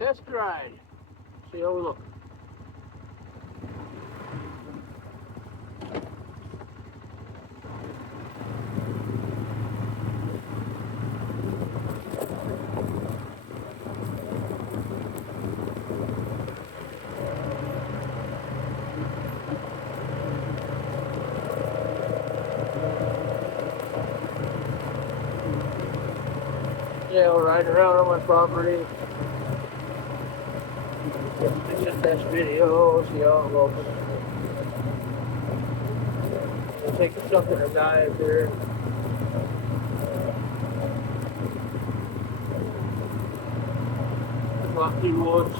Test ride. See how we look. Yeah, we're riding around on my property. It's just this video, see how it looks. We'll take something to dive here. Rocky Woods.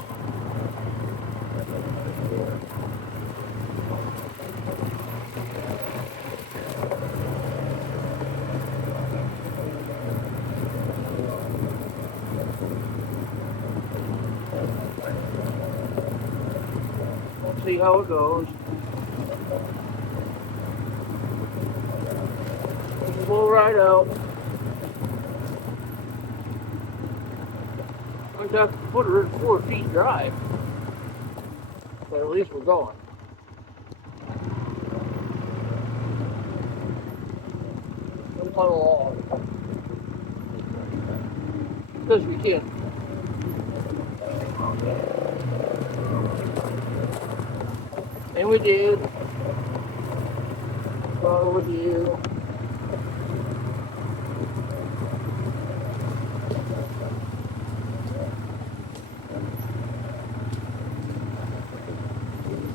We'll see how it goes. We'll ride out. I got to put her in 4 feet dry. But at least we're going. We'll puddle along. Because we can. And we did. Follow with you.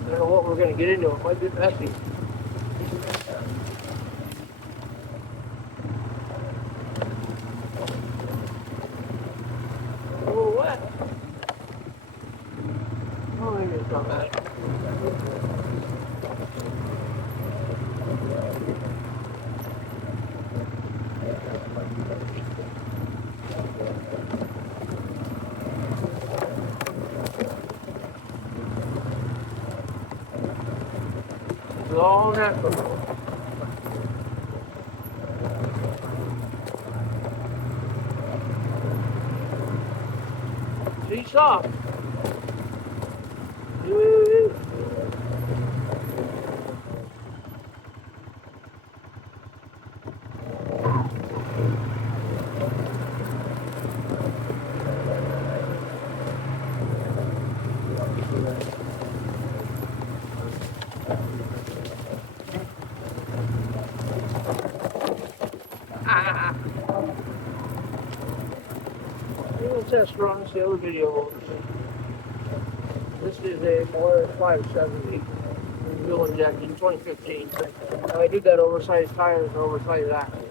I don't know what we're going to get into. It might be messy. A little wet. Oh, maybe it's not bad. It's all natural. She's soft. We'll test run the other video. This is a Polaris 570 dual injection 2015. And I did that oversized tires and oversized axle.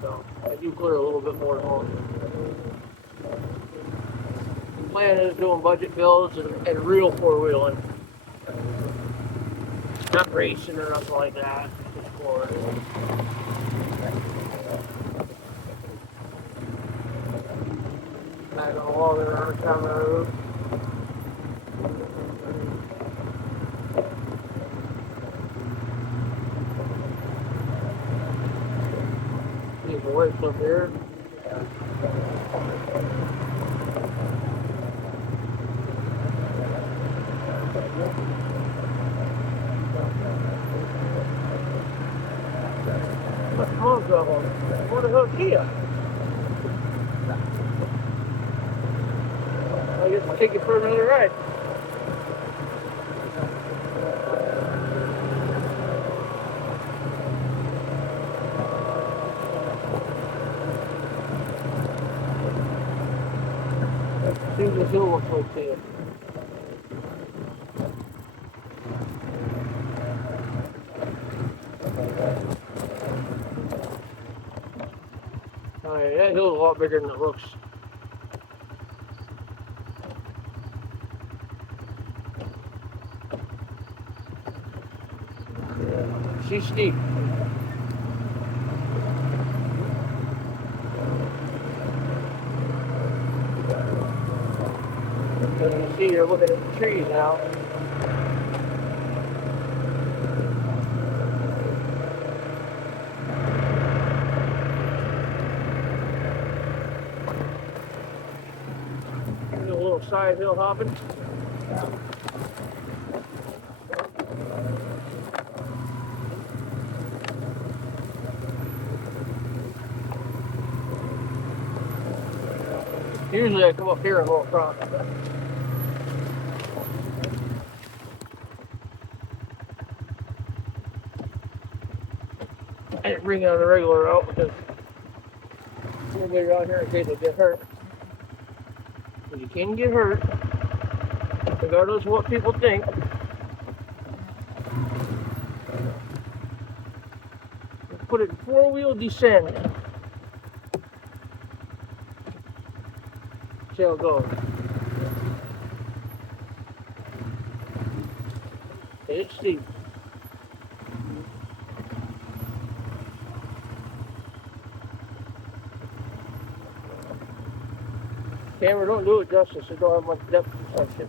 So I do clear a little bit more than the plan is doing budget builds and real four-wheeling. Not racing or nothing like that. Just for I don't know, walking around down the road. Need to wait up here. What's wrong with them? What the hell is here? I guess I'll take you for another ride. See what the hill looks like there. Alright, that hill's a lot bigger than it looks. She's steep. You can see you're looking at the trees now. little side hill hopping. Usually I come up here and go across. I didn't bring out the regular route because everybody around here in case I get hurt. Because you can get hurt, regardless of what people think. Put it in four-wheel descent. See how it goes. It's steep. Camera don't do it justice, it don't have much depth perception.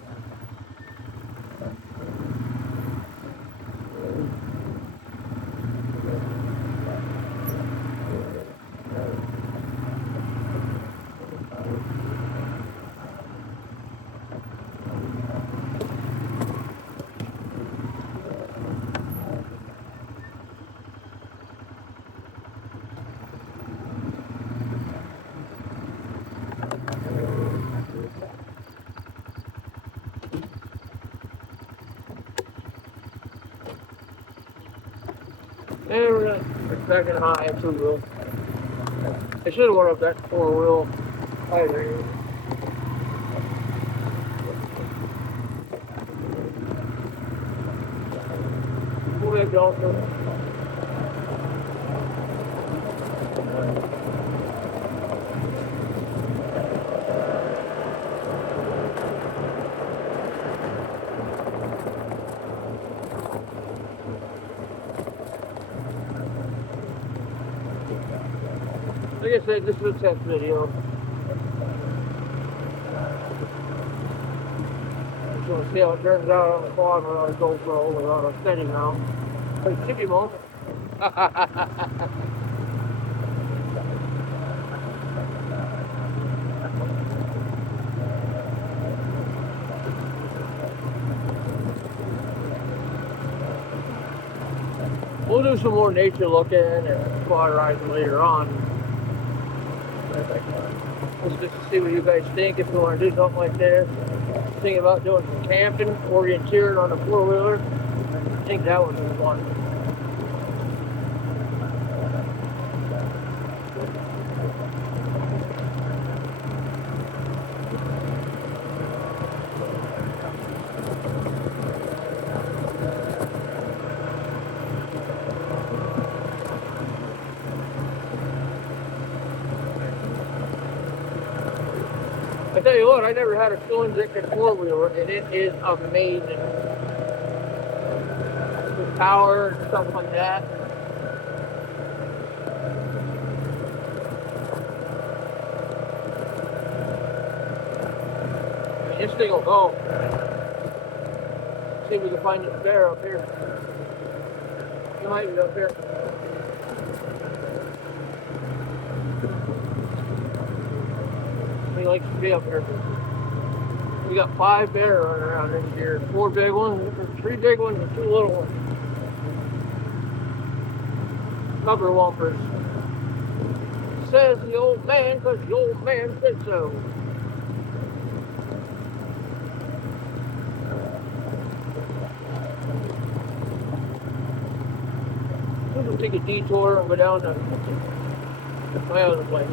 And we're back in high two-wheel. I should have went up that four-wheel either. Pull that down. Like I said, this is a test video. Just want to see how it turns out on the quad or on a GoPro or on a steady mount. Pretty chippy mount. We'll do some more nature looking and quad riding later on. Just to see what you guys think if you want to do something like this. Think about doing some camping, orienteering on a four-wheeler. I think that would be fun. I tell you what, I never had a fuel injected four-wheeler, and it is amazing. The power and stuff like that. I mean, this thing will go. See if we can find it there up here. It might be up here. He likes to be up here. We got 5 bear running around this year. 4 big ones, 3 big ones, and 2 little ones. Rubber wumpers. Says the old man, because the old man said so. We'll take a detour and go down to my other place.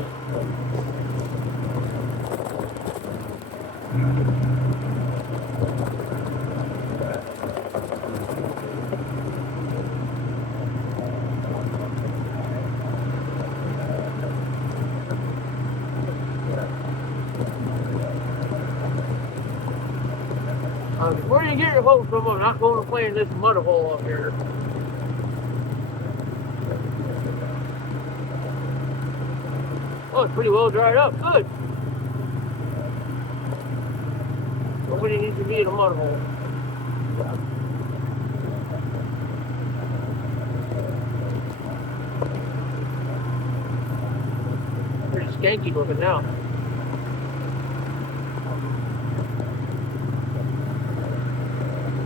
Where do you get your hope from? I'm not going to play in this mud hole up here. Oh, it's pretty well dried up. Good. Nobody needs to be in a mud hole. Pretty skanky looking now.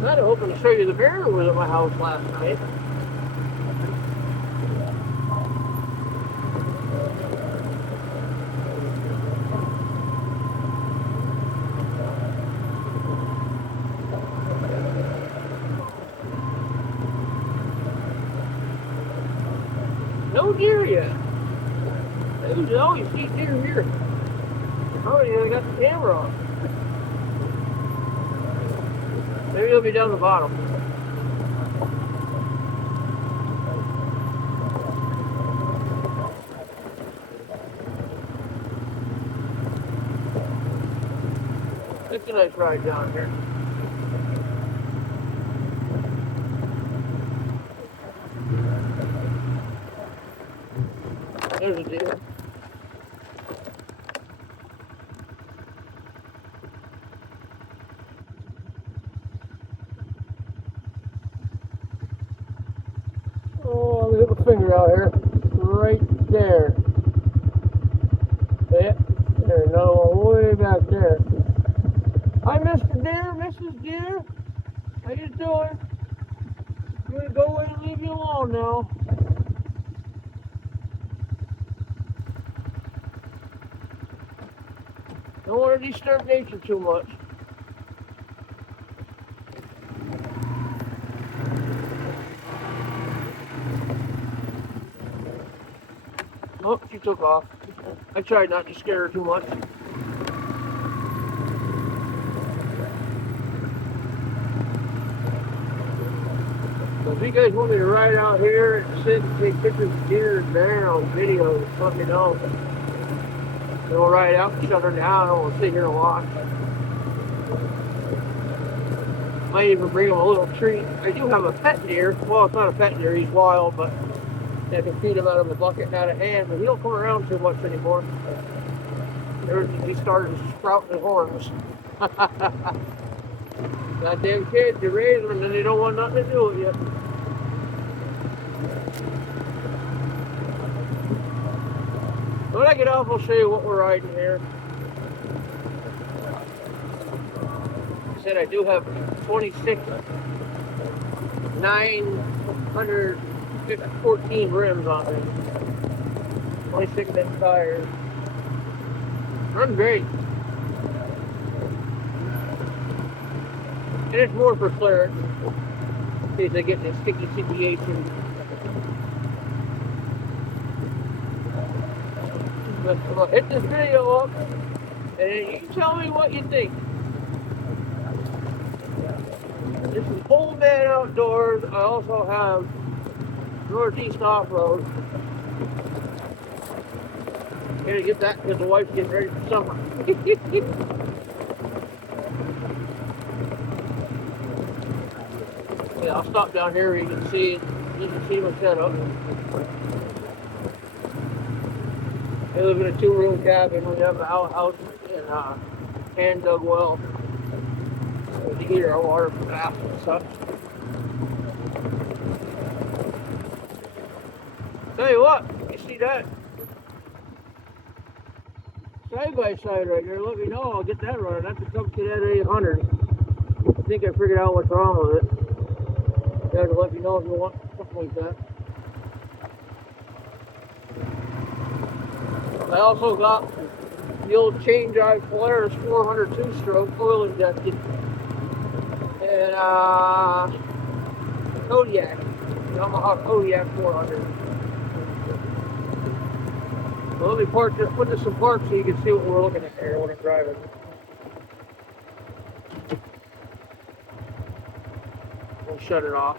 I was hoping to show you the bear who was at my house last night. No deer yet. There's always see deer here. Oh yeah, I got the camera on. Maybe he'll be down the bottom. It's a nice ride down here. There's a deer. Oh, let me put my finger out here. Right there. Yeah, there's another one way back there. Hi, Mr. Deer, Mrs. Deer. How you doing? I'm gonna go in and leave you alone now. Don't want to disturb nature too much. Oh, she took off. I tried not to scare her too much. So if you guys want me to ride out here and sit and take pictures of deer and bear on video, just let me know. And we'll ride out and shut her down and we'll sit here and watch. Might even bring him a little treat. I do have a pet deer. Well, it's not a pet deer, he's wild, but I can feed him out of a bucket and out of hand, but he don't come around too much anymore. He started sprouting his horns. Goddamn kids, you raise them and then they don't want nothing to do with you. When I get off, I'll show you what we're riding here. I said I do have 26 914 rims on it. 26-inch tires. Run great. And it's more for clearance in case I get in a sticky situation. But I'm gonna hit this video up and then you tell me what you think. This is Old Man Outdoors. I also have Northeast Off-Road. Gotta get that because the wife's getting ready for summer. Yeah, I'll stop down here where you can see my setup. I live in a 2-room cabin. We have an outhouse and hand dug well. To heat our water for baths and stuff. Tell you what, you see that side by side right there? Let me know. I'll get that running. That's a Cub-Cadet 800. I think I figured out what's wrong with it. You have to let me know if you want something like that. I also got the old chain drive Polaris 400 2-stroke oil injected. And Kodiak, Yamaha Kodiak 400. So let me put this in park so you can see what we're looking at here when I'm driving. We'll shut it off.